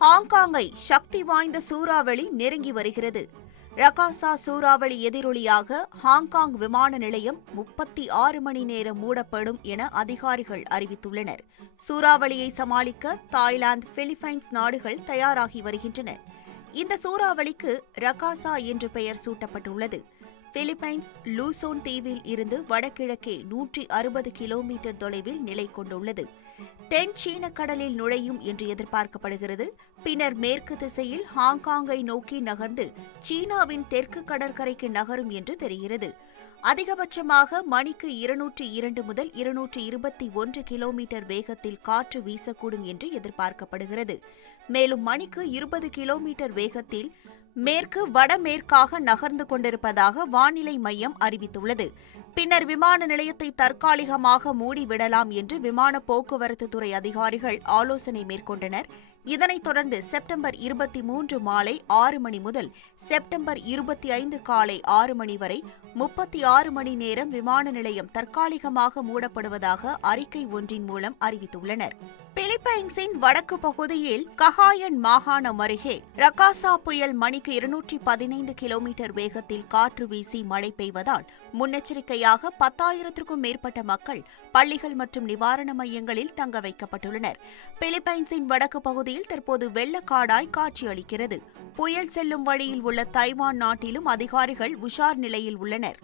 ஹாங்காங்கை சக்தி வாய்ந்த சூறாவளி நெருங்கி வருகிறது. ரகாசா சூறாவளி எதிரொலியாக ஹாங்காங் விமான நிலையம் 36 மணி நேரம் மூடப்படும் என அதிகாரிகள் அறிவித்துள்ளனர். சூறாவளியை சமாளிக்க தாய்லாந்து, பிலிப்பைன்ஸ் நாடுகள் தயாராகி வருகின்றன. இந்த சூறாவளிக்கு ரகாசா என்று பெயர் சூட்டப்பட்டுள்ளது. பிலிப்பைன்ஸ் லூசோன் தீவில் இருந்து வடகிழக்கே 160 கிலோமீட்டர் தொலைவில் நிலை கொண்டுள்ளது. தென் சீன கடலில் நுழையும் என்று எதிர்பார்க்கப்படுகிறது. பின்னர் மேற்கு திசையில் ஹாங்காங்கை நோக்கி நகர்ந்து சீனாவின் தெற்கு கடற்கரைக்கு நகரும் என்று தெரிகிறது. அதிகபட்சமாக மணிக்கு 202 முதல் 221 கிலோமீட்டர் வேகத்தில் காற்று வீசக்கூடும் என்று எதிர்பார்க்கப்படுகிறது. மேலும் மணிக்கு 20 கிலோமீட்டர் வேகத்தில் மேற்கு வடமேற்காக நகர்ந்து கொண்டிருப்பதாக வானிலை மையம் அறிவித்துள்ளது. பின்னர் விமான நிலையத்தை தற்காலிகமாக மூடிவிடலாம் என்று விமான போக்குவரத்து துறை அதிகாரிகள் ஆலோசனை மேற்கொண்டனர். இதனைத் தொடர்ந்து செப்டம்பர் 23 மாலை 6 மணி முதல் செப்டம்பர் 25 காலை 6 மணி வரை 36 மணி நேரம் விமான நிலையம் தற்காலிகமாக மூடப்படுவதாக அறிக்கை ஒன்றின் மூலம் அறிவித்துள்ளனர். பிலிப்பைன்ஸின் வடக்கு பகுதியில் ககாயன் மாகாணம் அருகே ரகாசா புயல் மணிக்கு 215 கிலோமீட்டர் வேகத்தில் காற்று வீசி மழை பெய்வதால் முன்னெச்சரிக்கையாக 10,000க்கும் மேற்பட்ட மக்கள் பள்ளிகள் மற்றும் நிவாரண மையங்களில் தங்க வைக்கப்பட்டுள்ளனர். பிலிப்பைன்ஸின் வடக்கு பகுதியில் தற்போது வெள்ளக்காடாய் காட்சியளிக்கிறது. புயல் செல்லும் வழியில் உள்ள தைவான் நாட்டிலும் அதிகாரிகள் உஷார் நிலையில் உள்ளனர்.